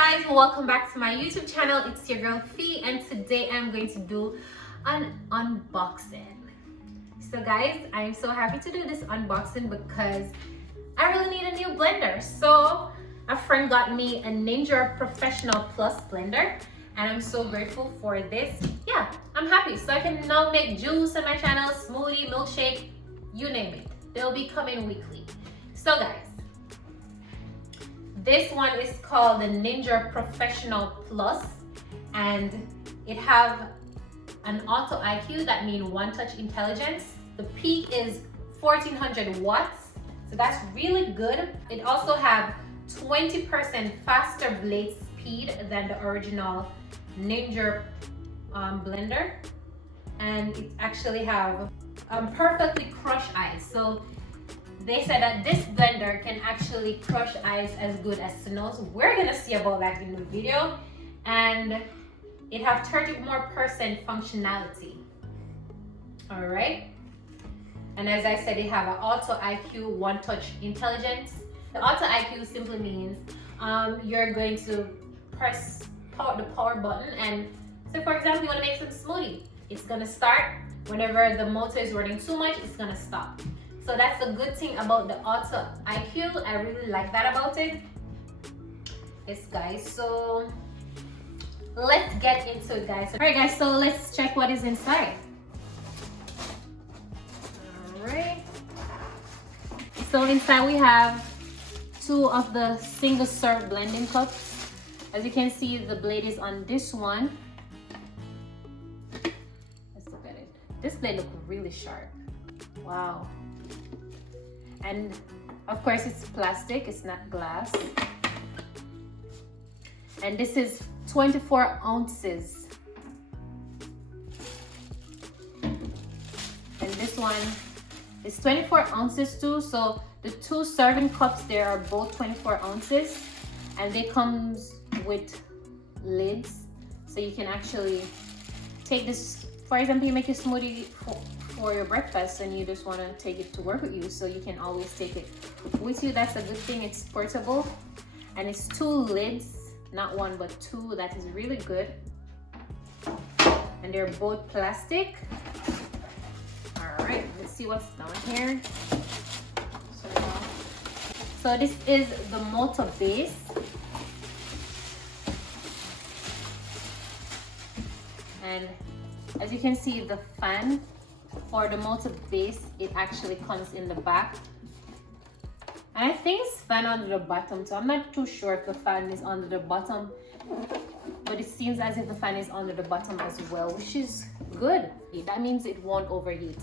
guys, welcome back to my YouTube channel. It's your girl Fee, and today I'm going to do an unboxing. So guys, I'm so happy to do this unboxing because I really need a new blender. So a friend got me a Ninja Professional Plus blender, and I'm so grateful for this. Yeah, I'm happy. So I can now make juice on my channel, smoothie, milkshake, you name it. They'll be coming weekly. So guys, this one is called the Ninja Professional Plus, and it have an auto IQ, that means one touch intelligence. The peak is 1400 watts, so that's really good. It also have 20% faster blade speed than the original Ninja blender, and it actually have perfectly crushed ice. So they said that this blender can actually crush ice as good as snows. We're gonna see about that in the video. And it have 30% more functionality. All right. And as I said, it have an auto IQ, one touch intelligence. The auto IQ simply means you're going to press the power button, and so for example, you want to make some smoothie. It's gonna start. Whenever the motor is running too much, it's gonna stop. So that's the good thing about the auto IQ. I really like that about it. Yes guys, so let's get into it guys. All right guys, so let's check what is inside. All right. So inside we have 2 of the single serve blending cups. As you can see, the blade is on this one. Let's look at it. This blade looks really sharp. Wow. And of course it's plastic, it's not glass. And this is 24 ounces. And this one is 24 ounces too. So the 2 serving cups there are both 24 ounces. And they comes with lids. So you can actually take this, for example, you make a smoothie for your breakfast and you just want to take it to work with you, so you can always take it with you. That's a good thing. It's portable, and it's 2 lids, not 1 but 2. That is really good. And they're both plastic. All right, let's see what's down here. So this is the motor base. And as you can see, the fan for the motor base, it actually comes in the back. And I think it's fan under the bottom, so I'm not too sure if the fan is under the bottom, but it seems as if the fan is under the bottom as well, which is good. That means it won't overheat.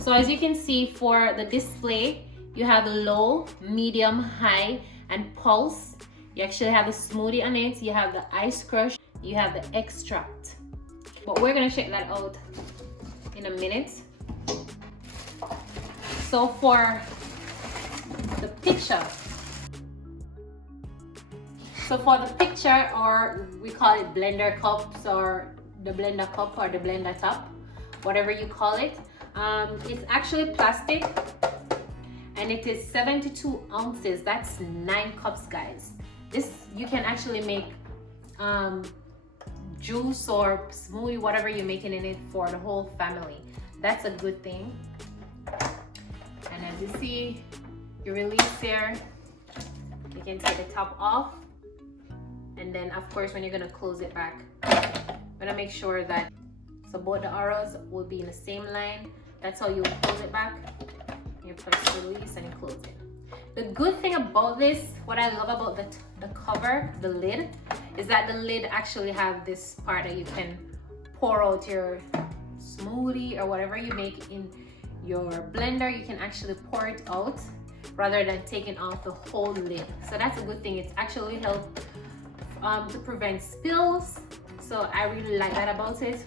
So as you can see, for the display, you have low, medium, high, and pulse. You actually have a smoothie on it. You have the ice crush. You have the extract. But we're gonna check that out in a minute. So for the picture, or we call it blender cups, or the blender cup, or the blender top, whatever you call it, it's actually plastic, and it is 72 ounces. That's 9 cups guys. This, you can actually make juice or smoothie, whatever you're making in it, for the whole family. That's a good thing. And as you see, you release here, you can take the top off, and then of course when you're gonna close it back, I'm gonna make sure that so both the arrows will be in the same line. That's how you close it back. You press release and you close it. The good thing about this, what I love about the cover, the lid, is that the lid actually have this part that you can pour out your smoothie or whatever you make in your blender. You can actually pour it out rather than taking off the whole lid. So that's a good thing. It's actually help to prevent spills. So I really like that about it.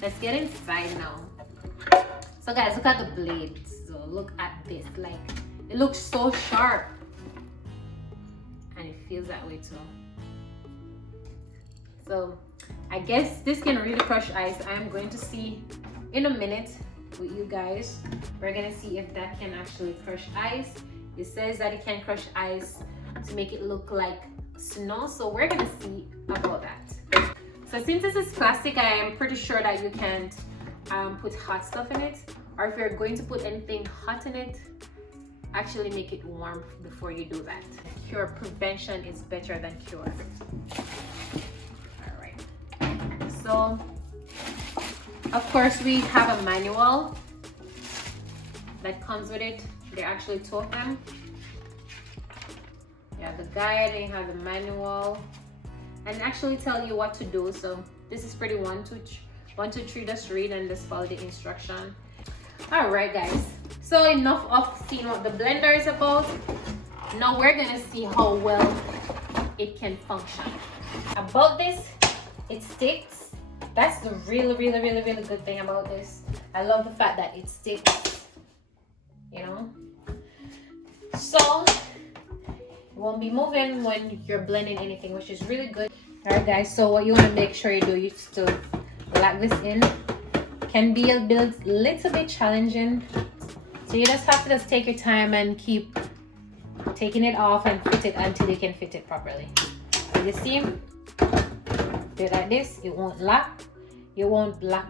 Let's get inside now. So guys, look at the blade. So look at this, like, it looks so sharp, and it feels that way too. So I guess this can really crush ice. I'm going to see in a minute with you guys. We're gonna see if that can actually crush ice. It says that it can crush ice to make it look like snow, so we're gonna see about that. So since this is plastic, I am pretty sure that you can't put hot stuff in it, or if you're going to put anything hot in it, actually make it warm before you do that. Cure prevention is better than cure. All right, so of course we have a manual that comes with it. They actually taught them. Yeah, the guide, they have the manual and actually tell you what to do. So this is pretty 1, 2, 3, just read and just follow the instruction. All right guys, so enough of seeing what the blender is about. Now we're gonna see how well it can function. About this, it sticks. That's the really good thing about this. I love the fact that it sticks, you know, so it won't be moving when you're blending anything, which is really good. All right guys, so what you want to make sure you do is to lock this in. Can be a little bit challenging, so you just have to just take your time and keep taking it off and fit it until you can fit it properly. So you see, do it like this, it won't lock,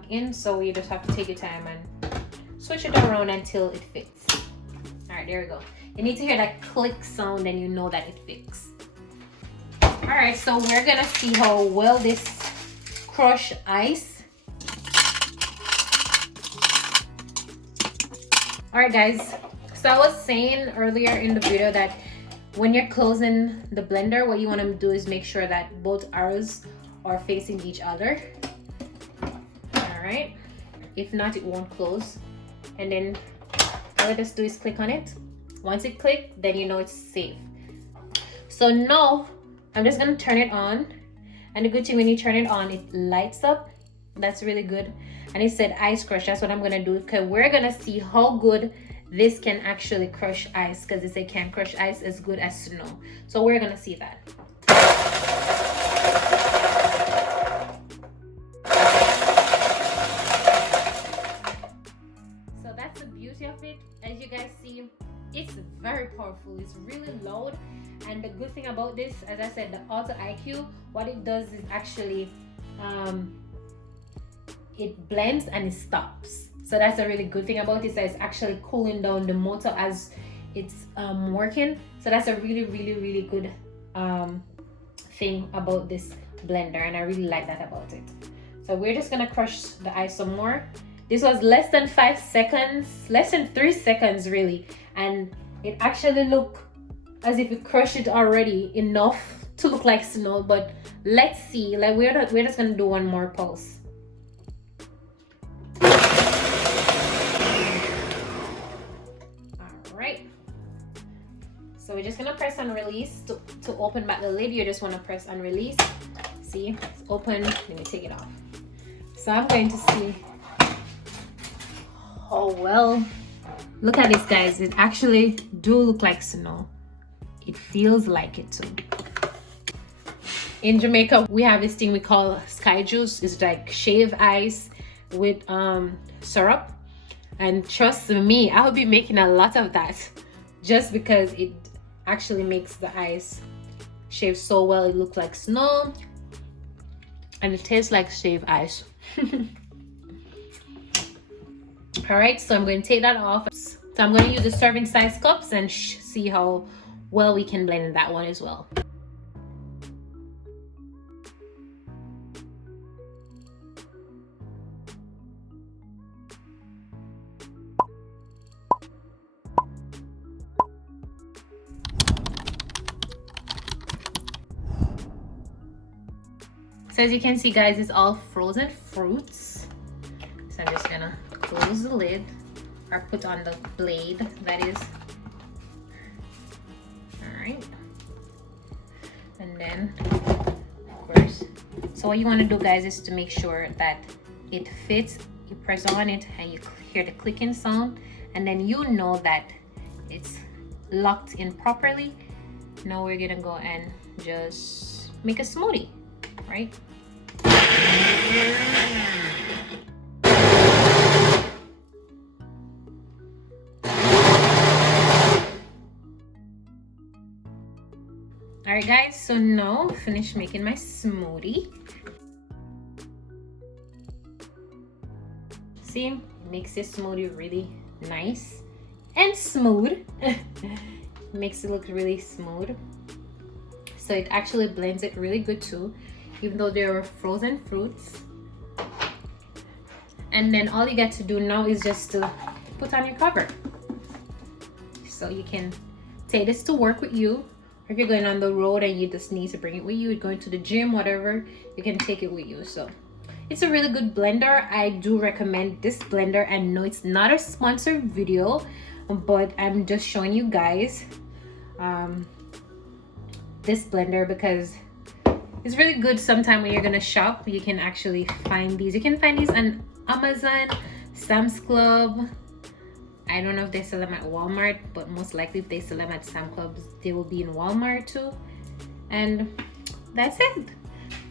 in, so you just have to take your time and switch it around until it fits. All right, there we go. You need to hear that click sound and you know that it fits. All right, so we're gonna see how well this crush ice. All right guys, so I was saying earlier in the video that when you're closing the blender, what you want to do is make sure that both arrows are facing each other. All right, if not, it won't close. And then all I just do is click on it. Once it clicks, then you know it's safe. So now I'm just gonna turn it on, and the good thing, when you turn it on, it lights up. That's really good. And it said ice crush. That's what I'm gonna do, because we're gonna see how good this can actually crush ice, because they say can crush ice as good as snow. So we're gonna see that. So that's the beauty of it. As you guys see, it's very powerful. It's really loud. And the good thing about this, as I said, the auto IQ, what it does is actually it blends and it stops. So that's a really good thing about it, that it's actually cooling down the motor as it's working. So that's a really good thing about this blender, and I really like that about it. So we're just gonna crush the ice some more. This was less than 5 seconds, less than 3 seconds really, and it actually looked as if it crushed it already enough to look like snow. But let's see, like we're just gonna do one more pulse. Alright, so we're just gonna press and release. To open back the lid, you just want to press and release. See, it's open. Let me take it off. So I'm going to see how well, look at this guys, it actually do look like snow. It feels like it too. In Jamaica, we have this thing we call sky juice. It's like shaved ice with syrup, and trust me, I will be making a lot of that, just because it actually makes the ice shave so well. It looks like snow and it tastes like shaved ice. All right, so I'm going to take that off. So I'm going to use the serving size cups and see how well we can blend that one as well. So as you can see guys, it's all frozen fruits. So I'm just gonna close the lid, or put on the blade, that is. All right. And then, of course, so what you wanna do guys is to make sure that it fits. You press on it and you hear the clicking sound, and then you know that it's locked in properly. Now we're gonna go and just make a smoothie, right? All right guys, so now finish making my smoothie. See, it makes your smoothie really nice and smooth. Makes it look really smooth. So it actually blends it really good too, even though there are frozen fruits. And then all you got to do now is just to put on your cover. So you can take this to work with you, or if you're going on the road and you just need to bring it with you, you're going to the gym, whatever, you can take it with you. So it's a really good blender. I do recommend this blender, and no, it's not a sponsored video, but I'm just showing you guys this blender because it's really good. Sometime when you're gonna shop, you can actually find these. You can find these on Amazon, Sam's Club. I don't know if they sell them at Walmart, but most likely if they sell them at Sam's Club, they will be in Walmart too. And that's it.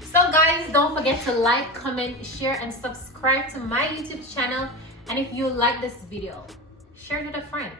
So guys, don't forget to like, comment, share, and subscribe to my YouTube channel. And if you like this video, share it with a friend.